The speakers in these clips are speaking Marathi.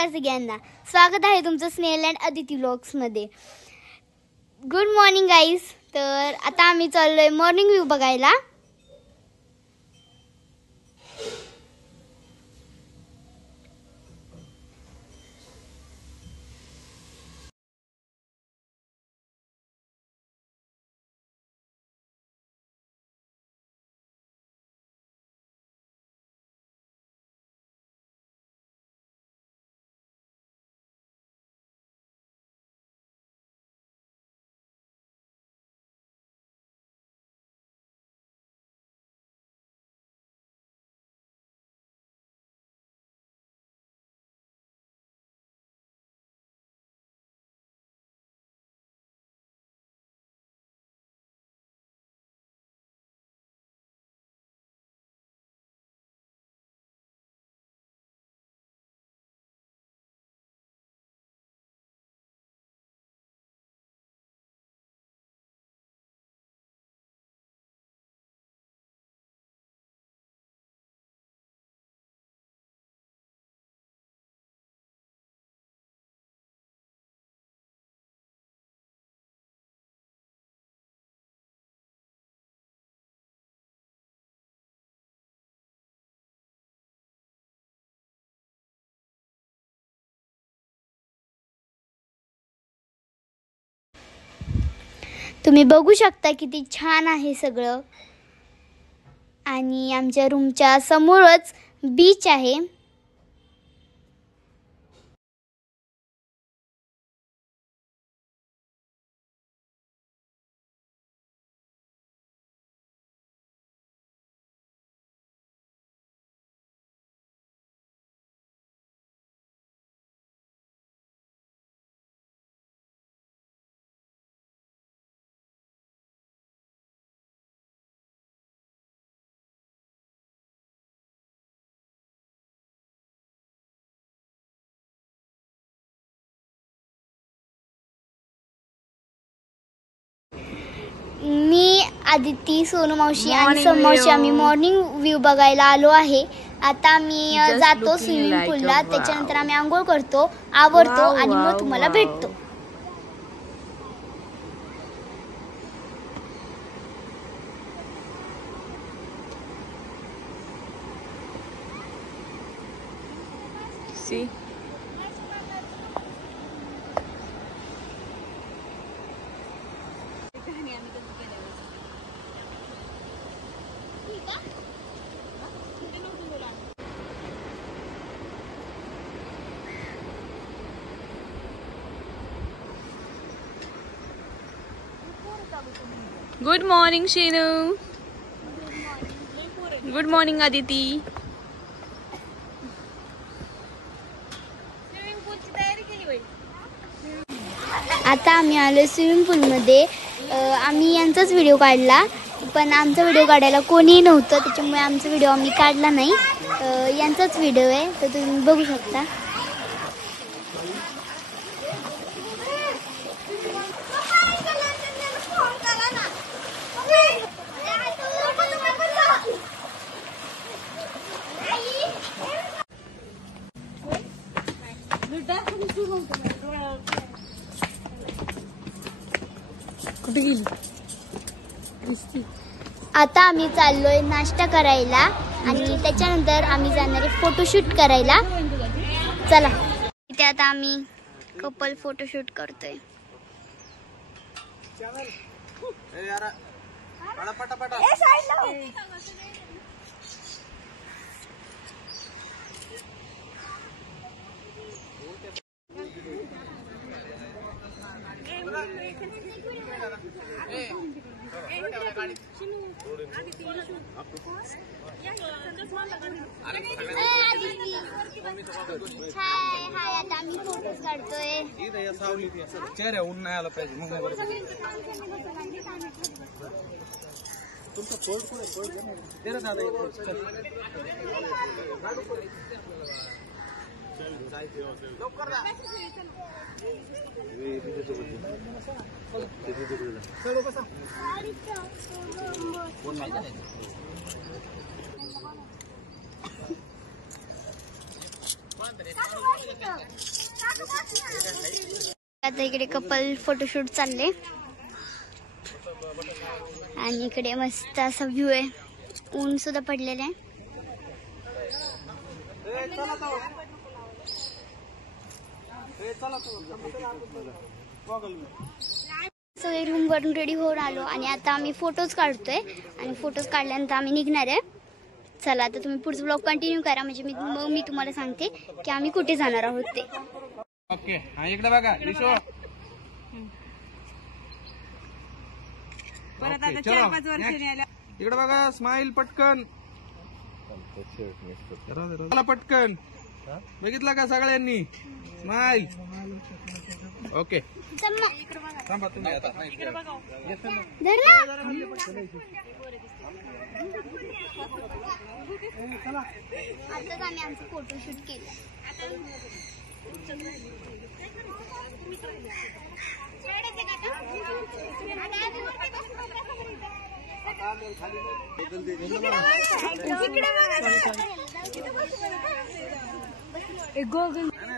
नमस्कार सगळ्यांना, स्वागत आहे तुमचं स्नेहल अँड अदिती व्लॉग्स मध्ये। Good morning guys. तर आता आम्ही चाललोय मॉर्निंग व्ह्यू बघायला। तुम्ही बघू शकता किती छान आहे सगळं। आणि आमच्या रूमच्या समोरच बीच आहे। मी आदिती, सोनू मावशी आणि समोरची आम्ही मॉर्निंग व्ह्यू बघायला आलो आहे। आता आम्ही जातो स्विमिंग पूलला, त्याच्यानंतर आम्ही आंघोळ करतो, आवरतो आणि मग तुम्हाला भेटतो। See? Good morning, Shinu. Good morning, Aditi. आता आम्ही आलो स्विमिंग पूलमध्ये। आम्ही यांचाच व्हिडिओ काढला, पण आमचा व्हिडिओ काढायला कोणीही नव्हतं, त्याच्यामुळे आमचा व्हिडिओ आम्ही काढला नाही। यांचाच व्हिडिओ आहे, तर तुम्ही बघू शकता। कुठे गेली? आता आम्ही चाललोय नाश्ता करायला आणि त्याच्यानंतर आम्ही जाणार आहे फोटोशूट करायला। चला, इथे आता आम्ही कपल फोटोशूट करतोय। हाय, आता आम्ही फोटोज काढतोय। चेहऱ्या ऊन नाही आला पाहिजे मग तुमचा दे रे दादा आता इकडे कपल फोटोशूट चालले आणि इकडे मस्त असा व्ह्यू आहे. ऊन सुद्धा पडलेलं आहे. सगळे रूम वरून रेडी होऊन आलो आणि आता आम्ही फोटोज काढतोय आणि फोटोज काढल्यानंतर आम्ही निघणार आहे. चला आता तुम्ही पुढचा ब्लॉग कंटिन्यू करा म्हणजे मी तुम्हाला सांगते की आम्ही कुठे जाणार आहोत ते. ओके हा इकडे बघा विशो. परत आता 4-5 वर्षांनी आल्या. इकडे बघा स्माइल पटकन. चला पटकन. बघितलं का सगळ्यांनी स्माइल. ओके थांबा तुम्ही आता. आताच आम्ही आमचं फोटोशूट केलं.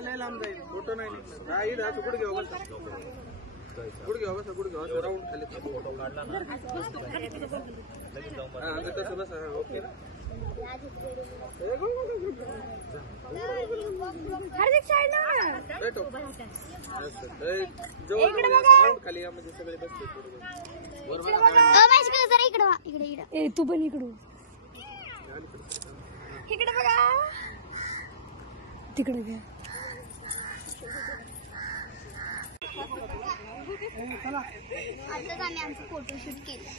लय लांब जाईल फोटो नाही निघणार. गुडघे बसा राऊंड खाली तसं बसा. ओके खाली यामध्ये सगळे बसते. इकडे तू पण इकडे बघा तिकडे घ्या. आताच आम्ही आमचं फोटोशूट केलं.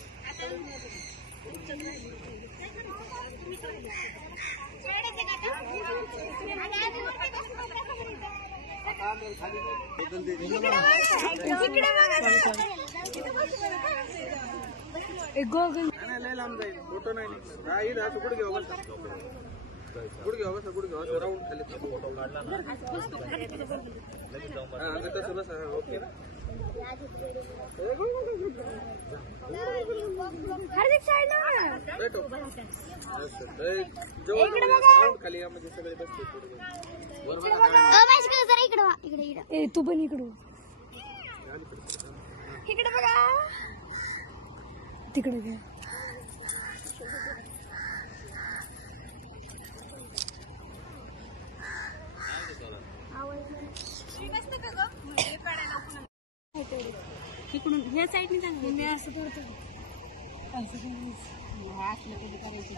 लय लांब जाईल फोटो नाही निघणार. गुडघे बसा राऊंड खाली तसं बसा. ओके खाली यामध्ये सगळे बसते. इकडे तू पण इकडे बघा तिकडे घ्या. इकडून ह्या साईडने चांगलं. मी असं करतो असं कधी करायचं.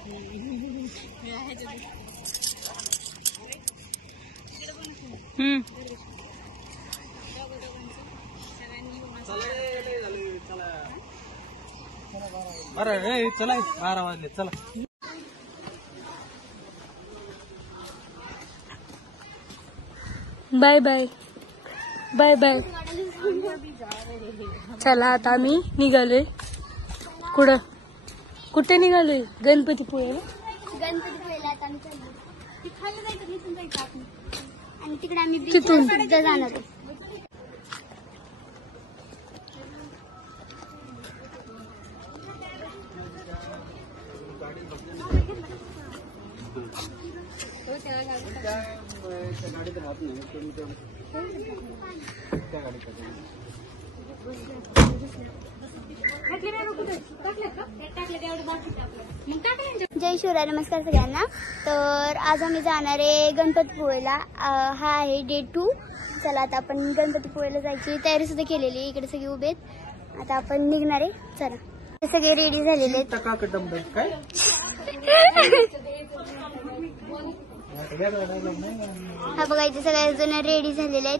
अरे चला 12 वाजले. चला बाय बाय बाय बाय. चला आता आम्ही निघालोय. कुठे निघालोय? गणपतीपुळे. गणपतीपुळेला आता आम्ही चाललो. खाली जायचं तिथून जायचं आपण आणि तिकडे आम्ही तिथून जाणार आहोत. जय शिवराय. नमस्कार सगळ्यांना. तर आज आम्ही जाणार आहे गणपतीपुळेला. हा आहे डे 2. चला आता आपण गणपतीपुळेला जायची तयारी सुद्धा केलेली आहे. इकडे सगळे उभे आहेत. आता आपण निघणार आहे. चला हे सगळे रेडी झालेले आहेत. काय हा बघा इथे सगळे जण रेडी झालेले आहेत.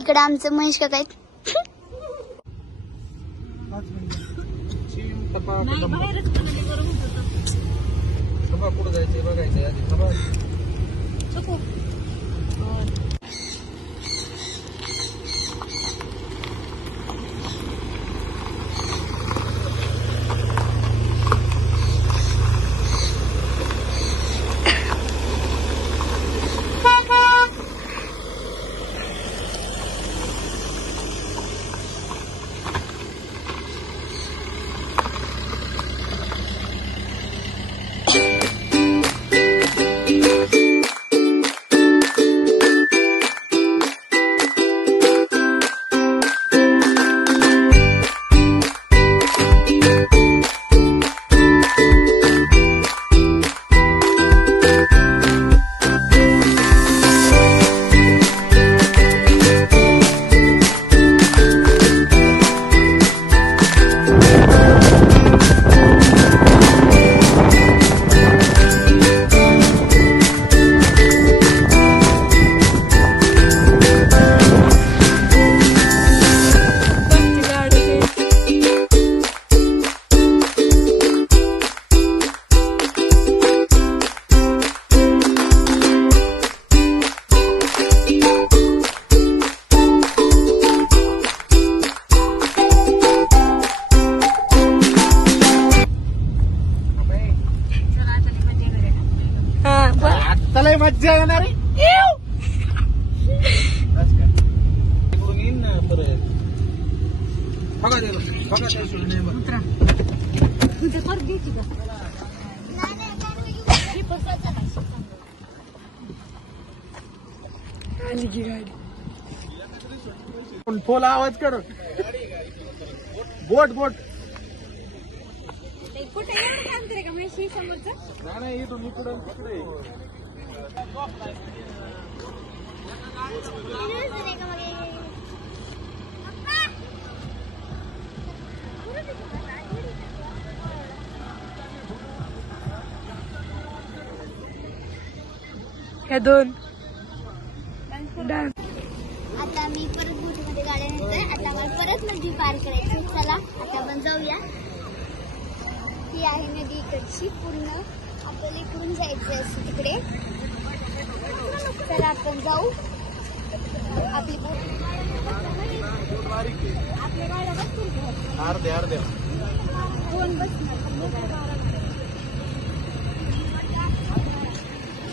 इकडे आमचं महेश काका आहेत. पुढे जायचंय बघायचंय आधी. बघा त्याशिवाय नाही बघ. उतरा. तुझं परत घ्यायची का? आली की गाडी. फुल आवाज कर. बोट बोट कुठे एवढं अंतर आहे का म्हणजे समोरचं? नाही इथून इकडं तिकडे. ह्या दोन आता मी परत बोटीमध्ये गाड्या नेतोय. आता मला परत नदी पार करायची. चला आता आपण जाऊया. ही आहे नदी इकडची पूर्ण. आपल्याला इकडून जायचं असं तिकडे. तर आपण जाऊ. आपली बोट आपल्या गाड्या बसतील का? अर्ध्या कोण बसणार?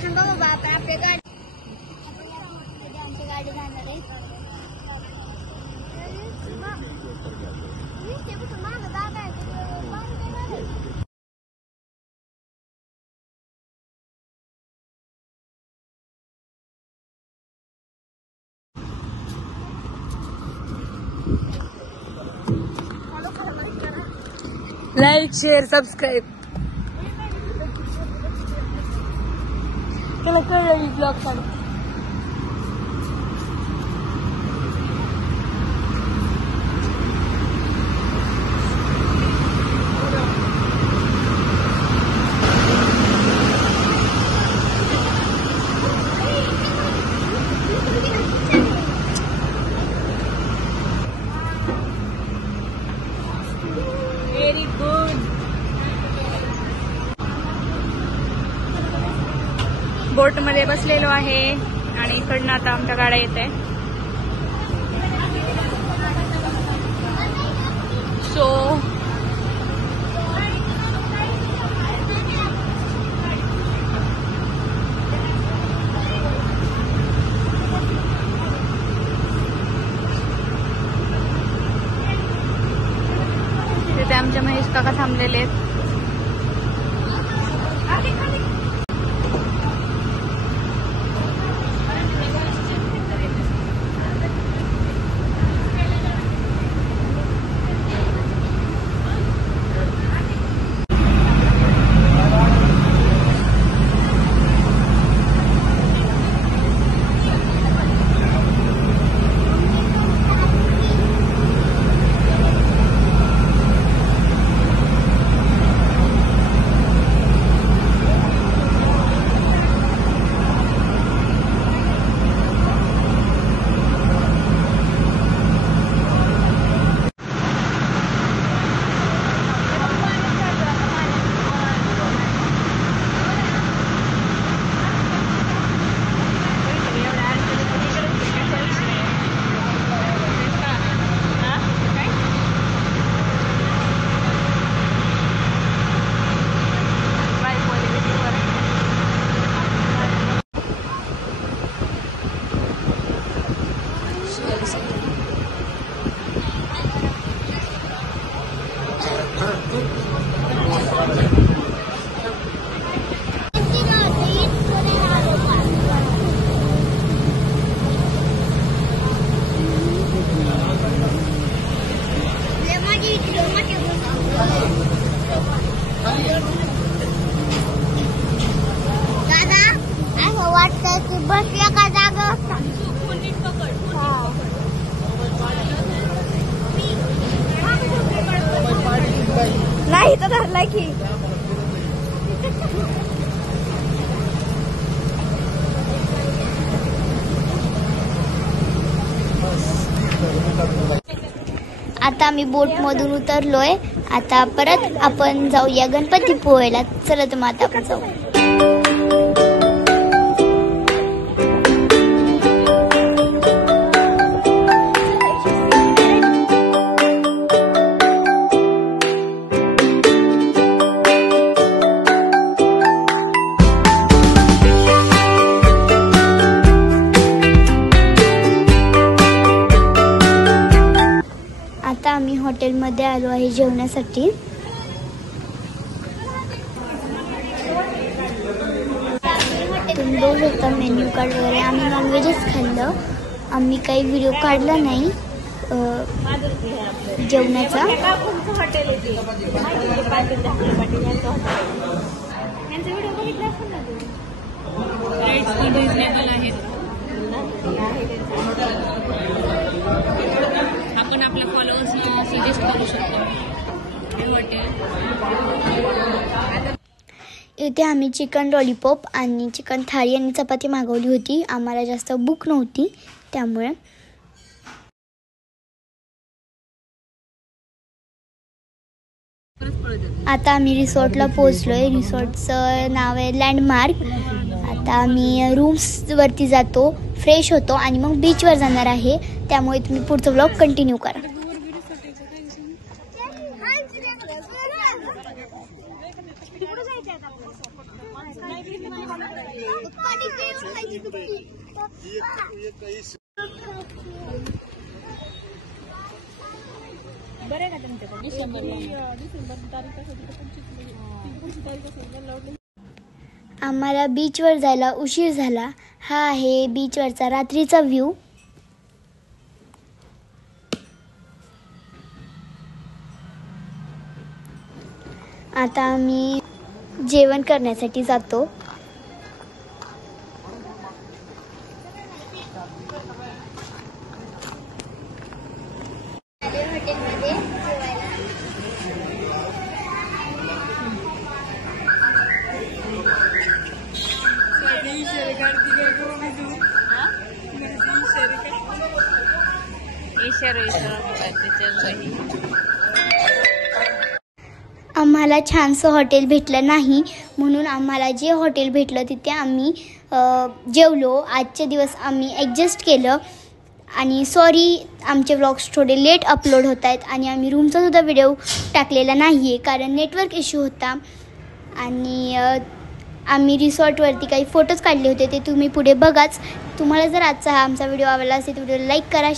थांबा बाबा आपण आपल्या गाडी आमची गाडी जाणार आहे. Like share subscribe. तुला कळलं ब्लॉग काढ. Very good. बोट मध्ये बसलेलो आहे आणि इकडनं आता आमच्या गाड्या येत आहे. सो तिथे आमच्या महेश काका थांबलेले आहेत. नाही तर धरलाय की. आता आम्ही बोट मधून उतरलोय. आता परत आपण जाऊया गणपतीपुळेला. चला तर मग आता आपण जाऊ. आता आम्ही हॉटेलमध्ये आलो आहे जेवण्यासाठी. तुम्ही बघू शकता मेन्यू कार्ड वगैरे. आम्ही नॉनव्हेजच खाल्लं, आम्ही काही व्हिडिओ काढला नाही जेवणाचा. आपण आपल्या फॉलोअर्सना सजेस्ट करू शकतो. इथे आम्ही चिकन लॉलीपॉप आणि चिकन थाळी आणि चपाती मागवली होती. आम्हाला जास्त भूक नव्हती त्यामुळे. आता आम्ही रिसॉर्टला पोहोचलो आहे. रिसॉर्टचं नाव आहे लँडमार्क. आता आम्ही रूम्सवरती जातो, फ्रेश होतो आणि मग बीचवर जाणार आहे. त्यामुळे तुम्ही पुढचा व्लॉग कंटिन्यू करा. आम्हाला बीचवर जायला उशीर झाला. हा आहे बीचवरचा रात्रीचा व्ह्यू. आता आम्ही जेवण करण्यासाठी जातो. हॉटेलमध्ये आम्हाला छानसं हॉटेल भेटलं नाही, म्हणून आम्हाला जे हॉटेल भेटलं तिथे आम्ही जेवलो. आजचे दिवस आम्ही ॲडजस्ट केलं. आणि सॉरी, आमचे व्लॉग्स थोडे लेट अपलोड होत आहेत आणि आम्ही रूमचा सुद्धा व्हिडिओ टाकलेला नाही आहे कारण नेटवर्क इश्यू होता. आणि आम्ही रिसॉर्टवरती काही फोटोज काढले होते, ते तुम्ही पुढे बघाच. तुम्हाला जर आजचा हा आमचा व्हिडिओ आवडला असेल तर व्हिडिओला लाईक करा.